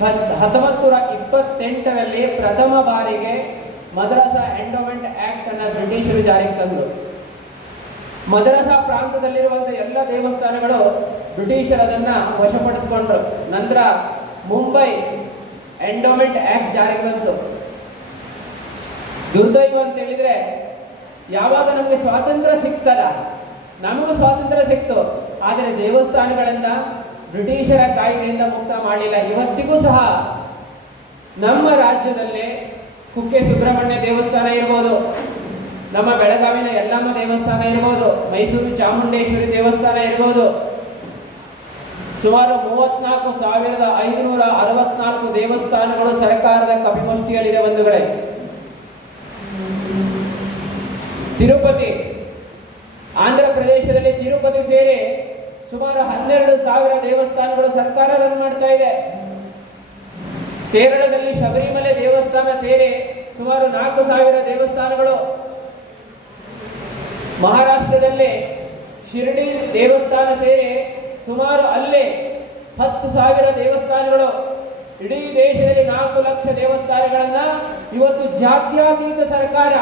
1928ರಲ್ಲಿ ಪ್ರಥಮ ಬಾರಿಗೆ madrasa endowment act ಅನ್ನು ಬ್ರಿಟಿಷರು ಜಾರಿಗೆ ತಂದರು. ಮದ್ರಸಾ ಪ್ರಾಂತದಲ್ಲಿರುವಂಥ ಎಲ್ಲ ದೇವಸ್ಥಾನಗಳು ಬ್ರಿಟಿಷರು ಅದನ್ನು ವಶಪಡಿಸಿಕೊಂಡ್ರು. ನಂತರ ಮುಂಬೈ ಎಂಡೋಮೆಂಟ್ ಆಕ್ಟ್ ಜಾರಿಗೆ ಬಂತು. ದುರ್ದೈವ ಅಂತ ಹೇಳಿದ್ರೆ, ಯಾವಾಗ ನಮಗೆ ಸ್ವಾತಂತ್ರ್ಯ ಸಿಕ್ತಲ್ಲ, ನಮಗೂ ಸ್ವಾತಂತ್ರ್ಯ ಸಿಕ್ತು, ಆದರೆ ದೇವಸ್ಥಾನಗಳಿಂದ ಬ್ರಿಟಿಷರ ಕಾಯ್ದೆಯಿಂದ ಮುಕ್ತ ಮಾಡಲಿಲ್ಲ. ಇವತ್ತಿಗೂ ಸಹ ನಮ್ಮ ರಾಜ್ಯದಲ್ಲಿ ಕುಕ್ಕೆ ಸುಬ್ರಹ್ಮಣ್ಯ ದೇವಸ್ಥಾನ ಇರ್ಬೋದು, ನಮ್ಮ ಬೆಳಗಾವಿನ ಯಲ್ಲಮ್ಮ ದೇವಸ್ಥಾನ ಇರ್ಬೋದು, ಮೈಸೂರು ಚಾಮುಂಡೇಶ್ವರಿ ದೇವಸ್ಥಾನ ಇರ್ಬೋದು, ಸುಮಾರು 34,564 ದೇವಸ್ಥಾನಗಳು ಸರ್ಕಾರದ ಕಪಿಮುಷ್ಟಿಯಲ್ಲಿದೆ ಬಂಧುಗಳೇ. ತಿರುಪತಿ, ಆಂಧ್ರ ಪ್ರದೇಶದಲ್ಲಿ ತಿರುಪತಿ ಸೇರಿ ಸುಮಾರು 12,000 ದೇವಸ್ಥಾನಗಳು ಸರ್ಕಾರ ರನ್ ಮಾಡ್ತಾ ಇದೆ. ಕೇರಳದಲ್ಲಿ ಶಬರಿಮಲೆ ದೇವಸ್ಥಾನ ಸೇರಿ ಸುಮಾರು 4,000 ದೇವಸ್ಥಾನಗಳು. ಮಹಾರಾಷ್ಟ್ರದಲ್ಲಿ ಶಿರ್ಡಿ ದೇವಸ್ಥಾನ ಸೇರಿ ಸುಮಾರು ಅಲ್ಲಿ 10,000 ದೇವಸ್ಥಾನಗಳು. ಇಡೀ ದೇಶದಲ್ಲಿ 4 ಲಕ್ಷ ದೇವಸ್ಥಾನಗಳನ್ನ ಇವತ್ತು ಜಾತ್ಯತೀತ ಸರ್ಕಾರ,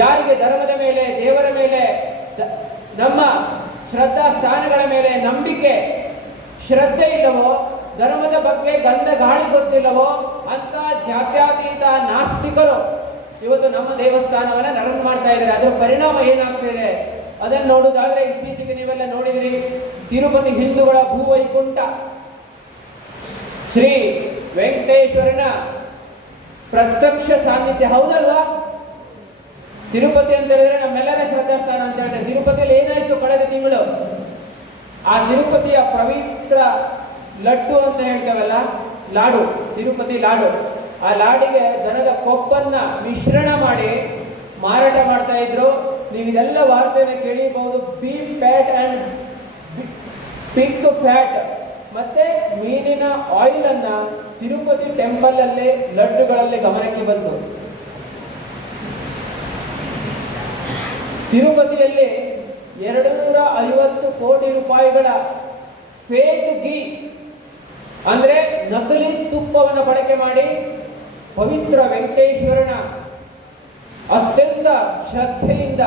ಯಾರಿಗೆ ಧರ್ಮದ ಮೇಲೆ, ದೇವರ ಮೇಲೆ, ನಮ್ಮ ಶ್ರದ್ಧಾ ಸ್ಥಾನಗಳ ಮೇಲೆ ನಂಬಿಕೆ ಶ್ರದ್ಧೆ ಇಲ್ಲವೋ, ಧರ್ಮದ ಬಗ್ಗೆ ಗಂಧ ಗಾಳಿ ಗೊತ್ತಿಲ್ಲವೋ ಅಂತ ಜಾತ್ಯತೀತ ನಾಸ್ತಿಕರು ಇವತ್ತು ನಮ್ಮ ದೇವಸ್ಥಾನವನ್ನ ರನ್ ಮಾಡ್ತಾ ಇದ್ದಾರೆ. ಅದರ ಪರಿಣಾಮ ಏನಾಗ್ತಿದೆ ಅದನ್ನು ನೋಡುವುದಾದ್ರೆ, ಇತ್ತೀಚೆಗೆ ನೀವೆಲ್ಲ ನೋಡಿದಿರಿ, ತಿರುಪತಿ ಹಿಂದೂಗಳ ಭೂವೈಕುಂಠ ಶ್ರೀ ವೆಂಕಟೇಶ್ವರನ ಪ್ರತ್ಯಕ್ಷ ಸಾನ್ನಿಧ್ಯ, ಹೌದಲ್ವಾ? ತಿರುಪತಿ ಅಂತ ಹೇಳಿದ್ರೆ ನಮ್ಮೆಲ್ಲರ ಶ್ರದ್ಧಾಸ್ಥಾನ ಅಂತ ಹೇಳಿದ್ರೆ, ತಿರುಪತಿಯಲ್ಲಿ ಏನಾಯ್ತು ಕಳೆದ ತಿಂಗಳು? ಆ ತಿರುಪತಿಯ ಪವಿತ್ರ ಲಡ್ಡು ಅಂತ ಹೇಳ್ತೇವಲ್ಲ, ಲಾಡು, ತಿರುಪತಿ ಲಾಡು, ಆ ಲಾಡಿಗೆ ದನದ ಕೊಬ್ಬನ್ನ ಮಿಶ್ರಣ ಮಾಡಿ ಮಾರಾಟ ಮಾಡ್ತಾ ಇದ್ರು. ನೀವು ಇದೆಲ್ಲ ವಾರ್ತೆಯನ್ನು ಕೇಳಿಬಹುದು. Beef fat and pig fat ಮತ್ತೆ ಮೀನಿನ ಆಯಿಲ್ ಅನ್ನ ತಿರುಪತಿ ಟೆಂಪಲ್ ಅಲ್ಲಿ ಲಡ್ಡುಗಳಲ್ಲಿ ಗಮನಕ್ಕೆ ಬಂತು. ತಿರುಪತಿಯಲ್ಲಿ 250 ಕೋಟಿ ರೂಪಾಯಿಗಳ ಫೇಕ್ ಗೀ ಅಂದ್ರೆ ನಕಲಿ ತುಪ್ಪವನ್ನು ಬಳಕೆ ಮಾಡಿ ಪವಿತ್ರ ವೆಂಕಟೇಶ್ವರನ ಅತ್ಯಂತ ಶ್ರದ್ಧೆಯಿಂದ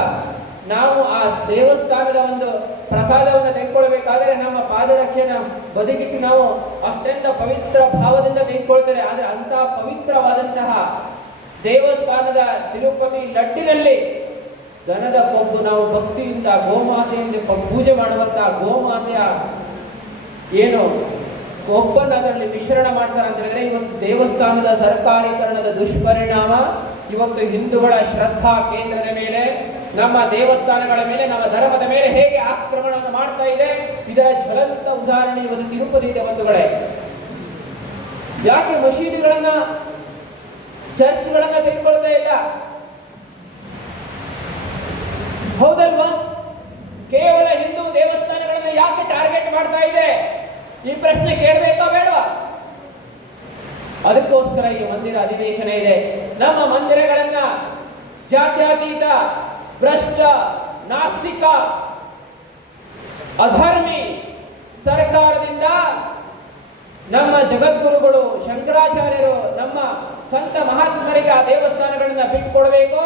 ನಾವು ಆ ದೇವಸ್ಥಾನದ ಒಂದು ಪ್ರಸಾದವನ್ನು ತೆಗೆದುಕೊಳ್ಬೇಕಾದ್ರೆ ನಮ್ಮ ಪಾದರಕ್ಷೆನ ಬದಿಗಿಟ್ಟು ನಾವು ಅತ್ಯಂತ ಪವಿತ್ರ ಭಾವದಿಂದ ತೆಗೆದುಕೊಳ್ತಾರೆ. ಆದರೆ ಅಂತ ಪವಿತ್ರವಾದಂತಹ ದೇವಸ್ಥಾನದ ತಿರುಪತಿ ಲಡ್ಡಿನಲ್ಲಿ ದನದ ಕೊಬ್ಬು, ನಾವು ಭಕ್ತಿಯಿಂದ ಗೋಮಾತೆಯಿಂದ ಪೂಜೆ ಮಾಡುವಂತಹ ಗೋಮಾತೆಯ ಏನು ಕೊಬ್ಬನ್ನು ಅದರಲ್ಲಿ ಮಿಶ್ರಣ ಮಾಡ್ತಾರೆ ಅಂತ ಹೇಳಿದ್ರೆ, ಇವತ್ತು ದೇವಸ್ಥಾನದ ಸರ್ಕಾರೀಕರಣದ ದುಷ್ಪರಿಣಾಮ ಇವತ್ತು ಹಿಂದೂಗಳ ಶ್ರದ್ಧಾ ಕೇಂದ್ರದ ಮೇಲೆ, ನಮ್ಮ ದೇವಸ್ಥಾನಗಳ ಮೇಲೆ, ನಮ್ಮ ಧರ್ಮದ ಮೇಲೆ ಹೇಗೆ ಆಕ್ರಮಣವನ್ನು ಮಾಡ್ತಾ ಇದೆ, ಇದರ ಜ್ವಲಂತ ಉದಾಹರಣೆ ಇವತ್ತು ತಿರುಪತಿ ಇದೆ ಬಂಧುಗಳೇ. ಯಾಕೆ ಮಸೀದಿಗಳನ್ನ, ಚರ್ಚ್ಗಳನ್ನ ತೆಗೆದುಕೊಳ್ತಾ ಇಲ್ಲ? ಹೌದಲ್ವಾ? ಕೇವಲ ಹಿಂದೂ ದೇವಸ್ಥಾನಗಳನ್ನ ಯಾಕೆ ಟಾರ್ಗೆಟ್ ಮಾಡ್ತಾ ಇದೆ? ಈ ಪ್ರಶ್ನೆ ಕೇಳಬೇಕಾ ಬೇಡವಾ? ಅದಕ್ಕೋಸ್ಕರ ಈ ಮಂದಿರ ಅಧಿವೇಶನ ಇದೆ. ನಮ್ಮ ಮಂದಿರಗಳನ್ನ ಜಾತ್ಯತೀತ, ಭ್ರಷ್ಟ, ನಾಸ್ತಿಕ, ಅಧರ್ಮಿ ಸರ್ಕಾರದಿಂದ ನಮ್ಮ ಜಗದ್ಗುರುಗಳು ಶಂಕರಾಚಾರ್ಯರು, ನಮ್ಮ ಸಂತ ಮಹಾತ್ಮರಿಗೆ ಆ ದೇವಸ್ಥಾನಗಳನ್ನ ಬಿಟ್ಟುಕೊಡಬೇಕು,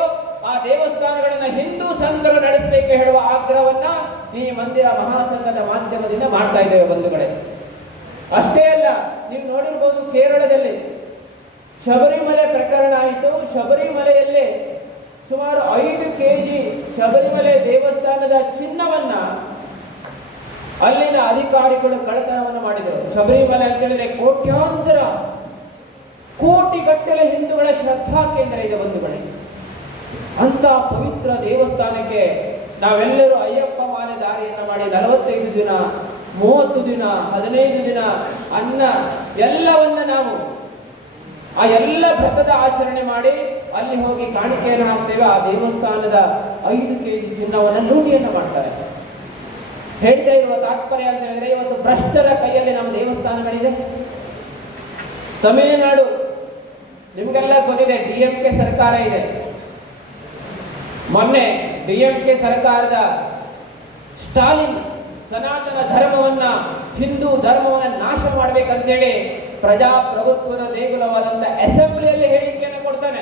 ಆ ದೇವಸ್ಥಾನಗಳನ್ನ ಹಿಂದೂ ಸಂತರು ನಡೆಸಬೇಕು ಹೇಳುವ ಆಗ್ರಹವನ್ನ ಈ ಮಂದಿರ ಮಹಾಸಂಘದ ಮಾಧ್ಯಮದಿಂದ ಮಾಡ್ತಾ ಇದ್ದೇವೆ ಬಂಧುಗಳೇ. ಅಷ್ಟೇ ಅಲ್ಲ, ನೀವು ನೋಡಿರ್ಬೋದು, ಕೇರಳದಲ್ಲಿ ಶಬರಿಮಲೆ ಪ್ರಕರಣ ಆಯಿತು. ಶಬರಿಮಲೆಯಲ್ಲಿ ಸುಮಾರು 5 kg ಶಬರಿಮಲೆ ದೇವಸ್ಥಾನದ ಚಿನ್ನವನ್ನ ಅಲ್ಲಿನ ಅಧಿಕಾರಿಗಳು ಕಳ್ಳತನವನ್ನು ಮಾಡಿದರು. ಶಬರಿಮಲೆ ಅಂತ ಹೇಳಿದ್ರೆ ಕೋಟ್ಯಾಂತರ, ಕೋಟಿಗಟ್ಟಲೆ ಹಿಂದೂಗಳ ಶ್ರದ್ಧಾ ಕೇಂದ್ರ ಇದೆ ಬಂಧುಗಳೇ. ಅಂತ ಪವಿತ್ರ ದೇವಸ್ಥಾನಕ್ಕೆ ನಾವೆಲ್ಲರೂ ಅಯ್ಯಪ್ಪ ಮಾಲೆ ದಾರಿಯನ್ನು ಮಾಡಿ 45 ದಿನ, 30 ದಿನ, 15 ದಿನ ಅನ್ನ ಎಲ್ಲವನ್ನ ನಾವು ಆ ಎಲ್ಲ ವ್ರತದ ಆಚರಣೆ ಮಾಡಿ ಅಲ್ಲಿ ಹೋಗಿ ಕಾಣಿಕೆಯನ್ನು ಹಾಕ್ತೇವೆ. ಆ ದೇವಸ್ಥಾನದ 5 kg ಚಿನ್ನವನ್ನು ಲೂಟಿಯನ್ನು ಮಾಡ್ತಾರೆ. ಹೇಳ್ತಾ ಇರುವ ತಾತ್ಪರ್ಯ ಅಂತ ಹೇಳಿದ್ರೆ, ಇವತ್ತು ಭ್ರಷ್ಟರ ಕೈಯಲ್ಲಿ ನಮ್ಮ ದೇವಸ್ಥಾನಗಳಿದೆ. ತಮಿಳುನಾಡು ನಿಮಗೆಲ್ಲ ಗೊತ್ತಿದೆ, DMK ಸರ್ಕಾರ ಇದೆ. ಮೊನ್ನೆ DMK ಸರ್ಕಾರದ ಸ್ಟಾಲಿನ್ ಸನಾತನ ಧರ್ಮವನ್ನ ಹಿಂದೂ ಧರ್ಮವನ್ನು ನಾಶ ಮಾಡಬೇಕಂತೇಳಿ ಪ್ರಜಾಪ್ರಭುತ್ವದ ದೇಗುಲವಾದಂಥ ಅಸೆಂಬ್ಲಿಯಲ್ಲಿ ಹೇಳಿಕೆಯನ್ನು ಕೊಡ್ತಾನೆ.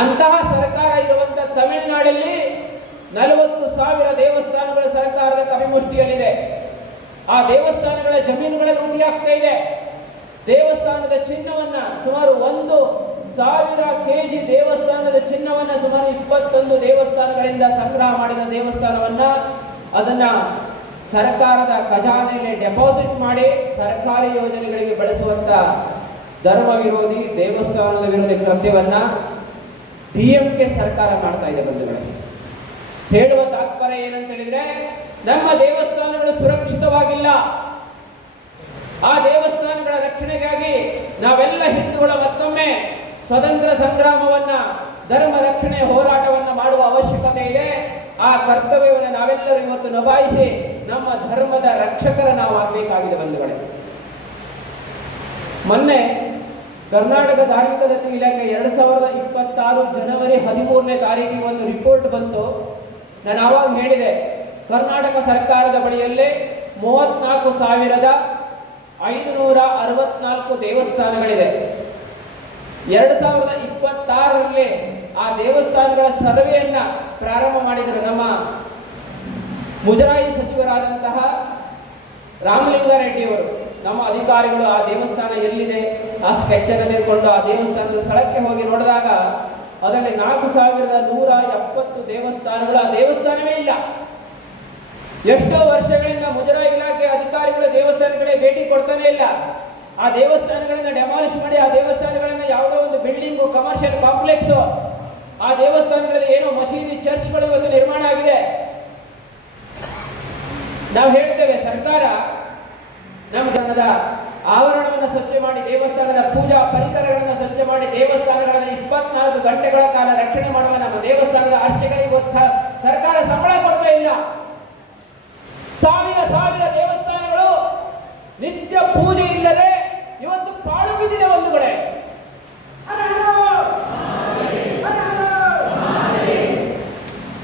ಅಂತಹ ಸರ್ಕಾರ ಇರುವಂತ ತಮಿಳುನಾಡಲ್ಲಿ 40,000 ದೇವಸ್ಥಾನಗಳ ಸರ್ಕಾರದ ಕಪಿಮುಷ್ಟಿಯಲ್ಲಿದೆ. ಆ ದೇವಸ್ಥಾನಗಳ ಜಮೀನುಗಳ ಲೂಟಿ ಆಗ್ತಾ ಇದೆ. ದೇವಸ್ಥಾನದ ಚಿನ್ನವನ್ನ ಸುಮಾರು 1,000 kg ದೇವಸ್ಥಾನದ ಚಿನ್ನವನ್ನ ಸುಮಾರು 21 ದೇವಸ್ಥಾನಗಳಿಂದ ಸಂಗ್ರಹ ಮಾಡಿದ ದೇವಸ್ಥಾನವನ್ನ ಅದನ್ನ ಸರ್ಕಾರದ ಖಜಾನೆಯಲ್ಲಿ ಡೆಪಾಸಿಟ್ ಮಾಡಿ ಸರ್ಕಾರಿ ಯೋಜನೆಗಳಿಗೆ ಬಳಸುವಂತ ಧರ್ಮ ವಿರೋಧಿ ದೇವಸ್ಥಾನದ ವಿರೋಧಿ ಕೃತ್ಯವನ್ನ DMK ಸರ್ಕಾರ ಮಾಡ್ತಾ ಇದೆ. ಬಂಧುಗಳೇ, ಹೇಳುವ ತಾತ್ಪರ್ಯ ಏನಂತ ಹೇಳಿದ್ರೆ, ನಮ್ಮ ದೇವಸ್ಥಾನಗಳು ಸುರಕ್ಷಿತವಾಗಿಲ್ಲ. ಆ ದೇವಸ್ಥಾನಗಳ ರಕ್ಷಣೆಗಾಗಿ ನಾವೆಲ್ಲ ಹಿಂದೂಗಳ ಮತ್ತೊಮ್ಮೆ ಸ್ವತಂತ್ರ ಸಂಗ್ರಾಮವನ್ನ, ಧರ್ಮ ರಕ್ಷಣೆ ಹೋರಾಟವನ್ನ ಮಾಡುವ ಅವಶ್ಯಕತೆ ಇದೆ. ಆ ಕರ್ತವ್ಯವನ್ನು ನಾವೆಲ್ಲರೂ ಇವತ್ತು ನಿಭಾಯಿಸಿ ನಮ್ಮ ಧರ್ಮದ ರಕ್ಷಕರ ನಾವು ಆಗಬೇಕಾಗಿದೆ. ಬಂಧುಗಳೇ, ಮೊನ್ನೆ ಕರ್ನಾಟಕ ಧಾರ್ಮಿಕ ದತ್ತಿ ಇಲಾಖೆ 2026 ಜನವರಿ 13ನೇ ತಾರೀಕಿಗೆ ಒಂದು ರಿಪೋರ್ಟ್ ಬಂತು. ನಾನು ಆವಾಗ ಹೇಳಿದೆ, ಕರ್ನಾಟಕ ಸರ್ಕಾರದ ಬಳಿಯಲ್ಲೇ 34,564 ದೇವಸ್ಥಾನಗಳಿದೆ. 2026ರಲ್ಲಿ ಆ ದೇವಸ್ಥಾನಗಳ ಸರ್ವೆಯನ್ನ ಪ್ರಾರಂಭ ಮಾಡಿದರು ನಮ್ಮ ಮುಜರಾಯಿ ಸಚಿವರಾದಂತಹ ರಾಮಲಿಂಗಾರೆಡ್ಡಿಯವರು. ನಮ್ಮ ಅಧಿಕಾರಿಗಳು ಆ ದೇವಸ್ಥಾನ ಎಲ್ಲಿದೆ ಆ ಸ್ಕೆಚ್ ಅನ್ನು ತೆಗೆದುಕೊಂಡು ಆ ದೇವಸ್ಥಾನದ ಸ್ಥಳಕ್ಕೆ ಹೋಗಿ ನೋಡಿದಾಗ ಅದರಲ್ಲಿ 4,170 ದೇವಸ್ಥಾನಗಳು, ಆ ದೇವಸ್ಥಾನವೇ ಇಲ್ಲ. ಎಷ್ಟೋ ವರ್ಷಗಳಿಂದ ಮುಜರಾಯಿ ಇಲಾಖೆ ಅಧಿಕಾರಿಗಳು ದೇವಸ್ಥಾನಗಳಿಗೆ ಭೇಟಿ ಕೊಡ್ತಾನೆ ಇಲ್ಲ. ಆ ದೇವಸ್ಥಾನಗಳನ್ನ ಡೆಮಾಲಿಷ್ ಮಾಡಿ ಆ ದೇವಸ್ಥಾನಗಳನ್ನ ಯಾವುದೋ ಒಂದು ಬಿಲ್ಡಿಂಗು, ಕಮರ್ಷಿಯಲ್ ಕಾಂಪ್ಲೆಕ್ಸ್, ಆ ದೇವಸ್ಥಾನಗಳಲ್ಲಿ ಏನೋ ಮಸೀದಿ, ಚರ್ಚ್ಗಳು ಇವತ್ತು ನಿರ್ಮಾಣ ಆಗಿದೆ. ನಾವು ಹೇಳ್ತೇವೆ, ಸರ್ಕಾರ ನಮ್ಮ ಜನದ ಆವರಣವನ್ನು ಸ್ವಚ್ಛ ಮಾಡಿ, ದೇವಸ್ಥಾನದ ಪೂಜಾ ಪರಿಕರಗಳನ್ನು ಸ್ವಚ್ಛ ಮಾಡಿ, ದೇವಸ್ಥಾನಗಳನ್ನು 24 ಗಂಟೆಗಳ ಕಾಲ ರಕ್ಷಣೆ ಮಾಡುವ ನಮ್ಮ ದೇವಸ್ಥಾನದ ಅರ್ಚಕರಿಗೆ ಸರ್ಕಾರ ಸಂಬಳ ಕೊಡ್ತಾ ಇಲ್ಲ. ಸಾವಿರ ದೇವಸ್ಥಾನಗಳು ನಿತ್ಯ ಪೂಜೆ ಇಲ್ಲದೆ ಇವತ್ತು ಪಾಳು ಬಿದ್ದಿದೆ. ಬಂಧುಗಳೇ,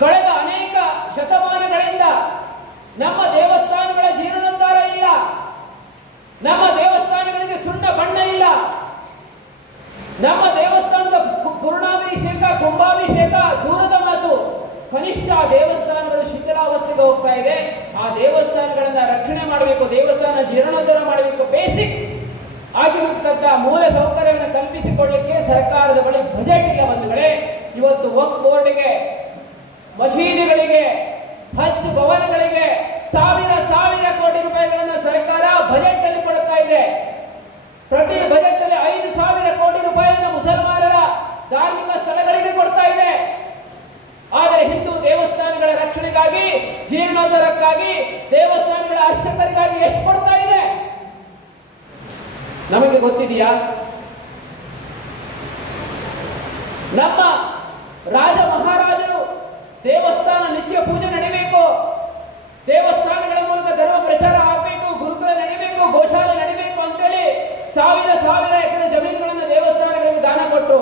ಕಳೆದ ಅನೇಕ ಶತಮಾನಗಳಿಂದ ನಮ್ಮ ದೇವಸ್ಥಾನಗಳ ಜೀರ್ಣೋದ್ಧಾರ ಇಲ್ಲ. ನಮ್ಮ ದೇವಸ್ಥಾನಗಳಿಗೆ ಸುಣ್ಣ ಬಣ್ಣ ಇಲ್ಲ. ನಮ್ಮ ದೇವಸ್ಥಾನದ ಪೂರ್ಣಾಭಿಷೇಕ, ಕುಂಭಾಭಿಷೇಕ ದೂರದ ಮಾತು. ಕನಿಷ್ಠ ಆ ದೇವಸ್ಥಾನಗಳು ಶಿಥಿಲಾವಸ್ಥೆಗೆ ಹೋಗ್ತಾ ಇದೆ. ಆ ದೇವಸ್ಥಾನಗಳನ್ನ ರಕ್ಷಣೆ ಮಾಡಬೇಕು, ದೇವಸ್ಥಾನ ಜೀರ್ಣೋದ್ಧಾರ ಮಾಡಬೇಕು. ಬೇಸಿಕ್ ಆಗಿರತಕ್ಕಂಥ ಮೂಲ ಸೌಕರ್ಯವನ್ನು ಕಲ್ಪಿಸಿಕೊಳ್ಳಲಿಕ್ಕೆ ಸರ್ಕಾರದ ಬಳಿ ಬಜೆಟ್ ಇಲ್ಲ. ಬಂಧುಗಳೇ, ಇವತ್ತು ವಕ್ಫ್ ಬೋರ್ಡ್ಗೆ, ಮಸೀದಿಗಳಿಗೆ, ಹಜ್ ಭವನಗಳಿಗೆ ಸಾವಿರ ಕೋಟಿ ರೂಪಾಯಿಗಳನ್ನು ಸರ್ಕಾರ ಬಜೆಟ್ ಅಲ್ಲಿ ಕೊಡ್ತಾ ಇದೆ. ಪ್ರತಿ ಬಜೆಟ್ ಅಲ್ಲಿ 5,000 ಕೋಟಿ ರೂಪಾಯಿಯನ್ನು ಮುಸಲ್ಮಾನರ ಧಾರ್ಮಿಕ ಸ್ಥಳಗಳಿಗೆ ಕೊಡ್ತಾ ಇದೆ. ಆದರೆ ಹಿಂದೂ ದೇವಸ್ಥಾನಗಳ ರಕ್ಷಣೆಗಾಗಿ, ಜೀರ್ಣೋದ್ಧಾರಕ್ಕಾಗಿ, ದೇವಸ್ಥಾನಗಳ ಅರ್ಚಕರಿಗಾಗಿ ಎಷ್ಟು ಕೊಡ್ತಾ ಇದೆ ನಮಗೆ ಗೊತ್ತಿದೆಯಾ? ನಮ್ಮ ರಾಜ ಮಹಾರಾಜರು ದೇವಸ್ಥಾನ ನಿತ್ಯ ಪೂಜೆ ನಡೀಬೇಕು, ದೇವಸ್ಥಾನಗಳ ಮೂಲಕ ಧರ್ಮ ಪ್ರಚಾರ ಆಗಬೇಕು, ಗುರುಕುಲ ನಡೀಬೇಕು, ಗೋಶಾಲೆ ನಡೀಬೇಕು ಅಂತೇಳಿ ಸಾವಿರ ಎಕರೆ ಜಮೀನುಗಳನ್ನು ದೇವಸ್ಥಾನಗಳಿಗೆ ದಾನ ಕೊಟ್ಟರು.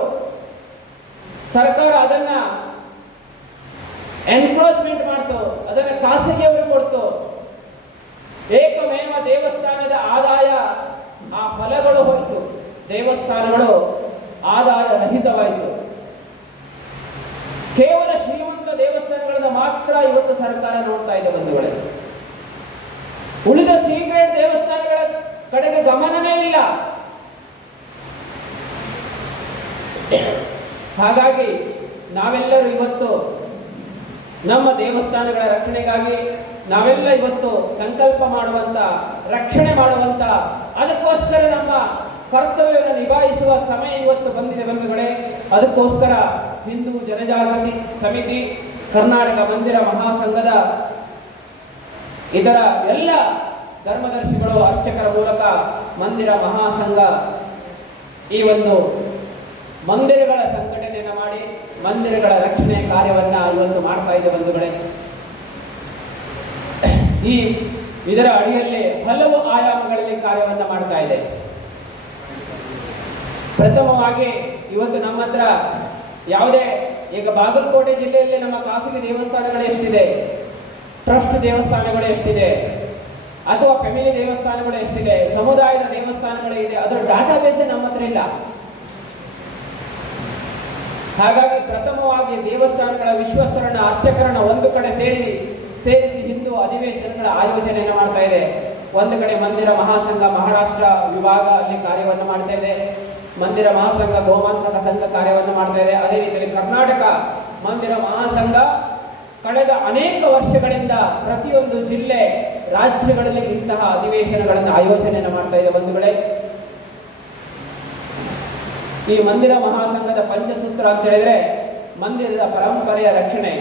ಸರ್ಕಾರ ಅದನ್ನ ಎನ್ಕ್ರೋಚ್ಮೆಂಟ್ ಮಾಡ್ತು, ಅದನ್ನ ಖಾಸಗಿಯವರು ಕೊಡ್ತು. ಏಕಮೇವ ದೇವಸ್ಥಾನದ ಆದಾಯ, ಆ ಫಲಗಳು ಹೋಯಿತು, ದೇವಸ್ಥಾನಗಳು ಆದಾಯ ರಹಿತವಾಯಿತು. ಕೇವಲ ಶ್ರೀಮಂತ ದೇವಸ್ಥಾನಗಳನ್ನು ಮಾತ್ರ ಇವತ್ತು ಸರ್ಕಾರ ನೋಡ್ತಾ ಇದೆ. ಬಂಧುಗಳೇ, ಉಳಿದ ಸೀಕ್ರೆಟ್ ದೇವಸ್ಥಾನಗಳ ಕಡೆಗೆ ಗಮನವೇ ಇಲ್ಲ. ಹಾಗಾಗಿ ನಾವೆಲ್ಲರೂ ಇವತ್ತು ನಮ್ಮ ದೇವಸ್ಥಾನಗಳ ರಕ್ಷಣೆಗಾಗಿ ನಾವೆಲ್ಲ ಇವತ್ತು ಸಂಕಲ್ಪ ಮಾಡುವಂತ, ರಕ್ಷಣೆ ಮಾಡುವಂತ, ಅದಕ್ಕೋಸ್ಕರ ನಮ್ಮ ಕರ್ತವ್ಯವನ್ನು ನಿಭಾಯಿಸುವ ಸಮಯ ಇವತ್ತು ಬಂದಿದೆ. ಬಂಧುಗಳೇ, ಅದಕ್ಕೋಸ್ಕರ ಹಿಂದೂ ಜನಜಾಗೃತಿ ಸಮಿತಿ, ಕರ್ನಾಟಕ ಮಂದಿರ ಮಹಾಸಂಘದ ಇದರ ಎಲ್ಲ ಧರ್ಮದರ್ಶಿಗಳು, ಅರ್ಚಕರ ಮೂಲಕ ಮಂದಿರ ಮಹಾಸಂಘ ಈ ಒಂದು ಮಂದಿರಗಳ ಸಂಘಟನೆಯನ್ನು ಮಾಡಿ ಮಂದಿರಗಳ ರಕ್ಷಣೆ ಕಾರ್ಯವನ್ನ ಇವತ್ತು ಮಾಡ್ತಾ ಇದೆ. ಬಂಧುಗಳೇ, ಇದರ ಅಡಿಯಲ್ಲಿ ಹಲವು ಆಯಾಮಗಳಲ್ಲಿ ಕಾರ್ಯವನ್ನ ಮಾಡ್ತಾ ಇದೆ. ಪ್ರಥಮವಾಗಿ ಇವತ್ತು ನಮ್ಮ ಹತ್ರ ಯಾವುದೇ, ಈಗ ಬಾಗಲಕೋಟೆ ಜಿಲ್ಲೆಯಲ್ಲಿ ನಮ್ಮ ಖಾಸಗಿ ದೇವಸ್ಥಾನಗಳು ಎಷ್ಟಿದೆ? ಟ್ರಸ್ಟ್ ದೇವಸ್ಥಾನಗಳು ಎಷ್ಟಿದೆ, ಅಥವಾ ಫ್ಯಾಮಿಲಿ ದೇವಸ್ಥಾನಗಳು ಎಷ್ಟಿದೆ, ಸಮುದಾಯದ ದೇವಸ್ಥಾನಗಳು ಇದೆ, ಅದರ ಡಾಟಾಬೇಸೇ ನಮ್ಮ ಹತ್ರ ಇಲ್ಲ. ಹಾಗಾಗಿ ಪ್ರಥಮವಾಗಿ ದೇವಸ್ಥಾನಗಳ ವಿಶ್ವಸ್ತರನ್ನ ಅರ್ಚಕರನ್ನ ಒಂದು ಕಡೆ ಸೇರಿಸಿ ಹಿಂದೂ ಅಧಿವೇಶನಗಳ ಆಯೋಜನೆಯನ್ನು ಮಾಡ್ತಾ ಇದೆ. ಒಂದು ಕಡೆ ಮಂದಿರ ಮಹಾಸಂಘ ಮಹಾರಾಷ್ಟ್ರ ವಿಭಾಗ ಅಲ್ಲಿ ಕಾರ್ಯವನ್ನು ಮಾಡ್ತಾ ಇದೆ. ಮಂದಿರ ಮಹಾಸಂಘ ಗೋಮಾಂತಕ ಸಂಘ ಕಾರ್ಯವನ್ನು ಮಾಡ್ತಾ ಇದೆ. ಅದೇ ರೀತಿಯಲ್ಲಿ ಕರ್ನಾಟಕ ಮಂದಿರ ಮಹಾಸಂಘ ಕಳೆದ ಅನೇಕ ವರ್ಷಗಳಿಂದ ಪ್ರತಿಯೊಂದು ಜಿಲ್ಲೆ ರಾಜ್ಯಗಳಲ್ಲಿ ಇಂತಹ ಅಧಿವೇಶನಗಳನ್ನು ಆಯೋಜನೆಯನ್ನು ಮಾಡ್ತಾ ಇದೆ. ಬಂಧುಗಳೇ, ಈ ಮಂದಿರ ಮಹಾಸಂಘದ ಪಂಚಸೂತ್ರ ಅಂತ ಹೇಳಿದ್ರೆ ಮಂದಿರದ ಪರಂಪರೆಯ ರಕ್ಷಣೆ,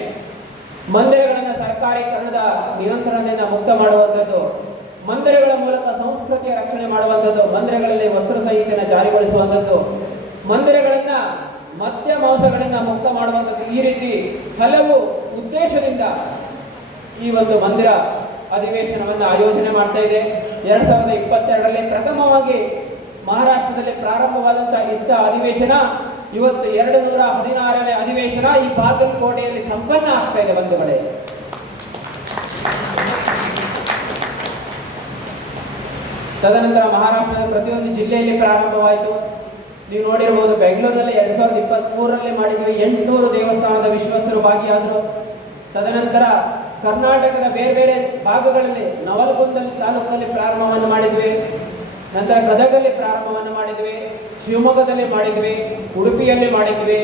ಮಂದಿರಗಳನ್ನು ಸರ್ಕಾರೀಕರಣದ ನಿಯಂತ್ರಣದಿಂದ ಮುಕ್ತ ಮಾಡುವಂಥದ್ದು, ಮಂದಿರಗಳ ಮೂಲಕ ಸಂಸ್ಕೃತಿಯ ರಕ್ಷಣೆ ಮಾಡುವಂಥದ್ದು, ಮಂದಿರಗಳಲ್ಲಿ ವಸ್ತ್ರ ಸಂಹಿತೆಯನ್ನು ಜಾರಿಗೊಳಿಸುವಂಥದ್ದು, ಮಂದಿರಗಳನ್ನ ಮದ್ಯ ಮಾಂಸಗಳಿಂದ ಮುಕ್ತ ಮಾಡುವಂಥದ್ದು. ಈ ರೀತಿ ಹಲವು ಉದ್ದೇಶದಿಂದ ಈ ಒಂದು ಮಂದಿರ ಅಧಿವೇಶನವನ್ನು ಆಯೋಜನೆ ಮಾಡ್ತಾ ಇದೆ. 2022ರಲ್ಲಿ ಪ್ರಥಮವಾಗಿ ಮಹಾರಾಷ್ಟ್ರದಲ್ಲಿ ಪ್ರಾರಂಭವಾದಂತಹ ಇಂಥ ಅಧಿವೇಶನ ಇವತ್ತು 216ನೇ ಅಧಿವೇಶನ ಈ ಬಾಗಲಕೋಟೆಯಲ್ಲಿ ಸಂಪನ್ನ ಆಗ್ತಾ ಇದೆ. ಬಂಧುಗಳೇ, ತದನಂತರ ಮಹಾರಾಷ್ಟ್ರದ ಪ್ರತಿಯೊಂದು ಜಿಲ್ಲೆಯಲ್ಲಿ ಪ್ರಾರಂಭವಾಯಿತು. ನೀವು ನೋಡಿರಬಹುದು, ಬೆಂಗಳೂರಿನಲ್ಲಿ 2023ರಲ್ಲಿ ಮಾಡಿದ್ವಿ, 800 ದೇವಸ್ಥಾನದ ವಿಶ್ವಸ್ತರು ಭಾಗಿಯಾದರು. ತದನಂತರ ಕರ್ನಾಟಕದ ಬೇರೆ ಬೇರೆ ಭಾಗಗಳಲ್ಲಿ ನವಲಗುಂದಲ್ಲಿ ತಾಲೂಕಿನಲ್ಲಿ ಪ್ರಾರಂಭವನ್ನು ಮಾಡಿದ್ವಿ, ನಂತರ ಗದಗಲ್ಲಿ ಪ್ರಾರಂಭವನ್ನು ಮಾಡಿದ್ವಿ, ಶಿವಮೊಗ್ಗದಲ್ಲಿ ಮಾಡಿದ್ವಿ, ಉಡುಪಿಯಲ್ಲಿ ಮಾಡಿದ್ವಿ,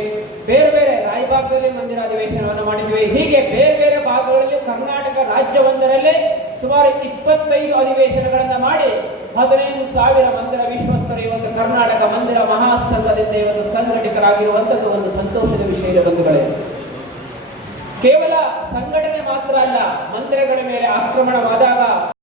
ಬೇರೆ ಬೇರೆ ರಾಯಬಾಗದಲ್ಲಿ ಮಂದಿರ ಅಧಿವೇಶನವನ್ನು ಮಾಡಿದ್ವಿ. ಹೀಗೆ ಬೇರೆ ಬೇರೆ ಭಾಗಗಳಲ್ಲಿ ಕರ್ನಾಟಕ ರಾಜ್ಯವೊಂದರಲ್ಲೇ ಸುಮಾರು 25 ಅಧಿವೇಶನಗಳನ್ನು ಮಾಡಿ 15,000 ಮಂದಿರ ವಿಶ್ವಸ್ತರು ಇವತ್ತು ಕರ್ನಾಟಕ ಮಂದಿರ ಮಹಾಸಂಘದಿಂದ ಇವತ್ತು ಸಂಘಟಿತರಾಗಿರುವಂಥದ್ದು ಒಂದು ಸಂತೋಷದ ವಿಷಯದ. ಬಂಧುಗಳೇ, ಕೇವಲ ಸಂಘಟನೆ ಮಾತ್ರ ಅಲ್ಲ, ಮಂದಿರಗಳ ಮೇಲೆ ಆಕ್ರಮಣವಾದಾಗ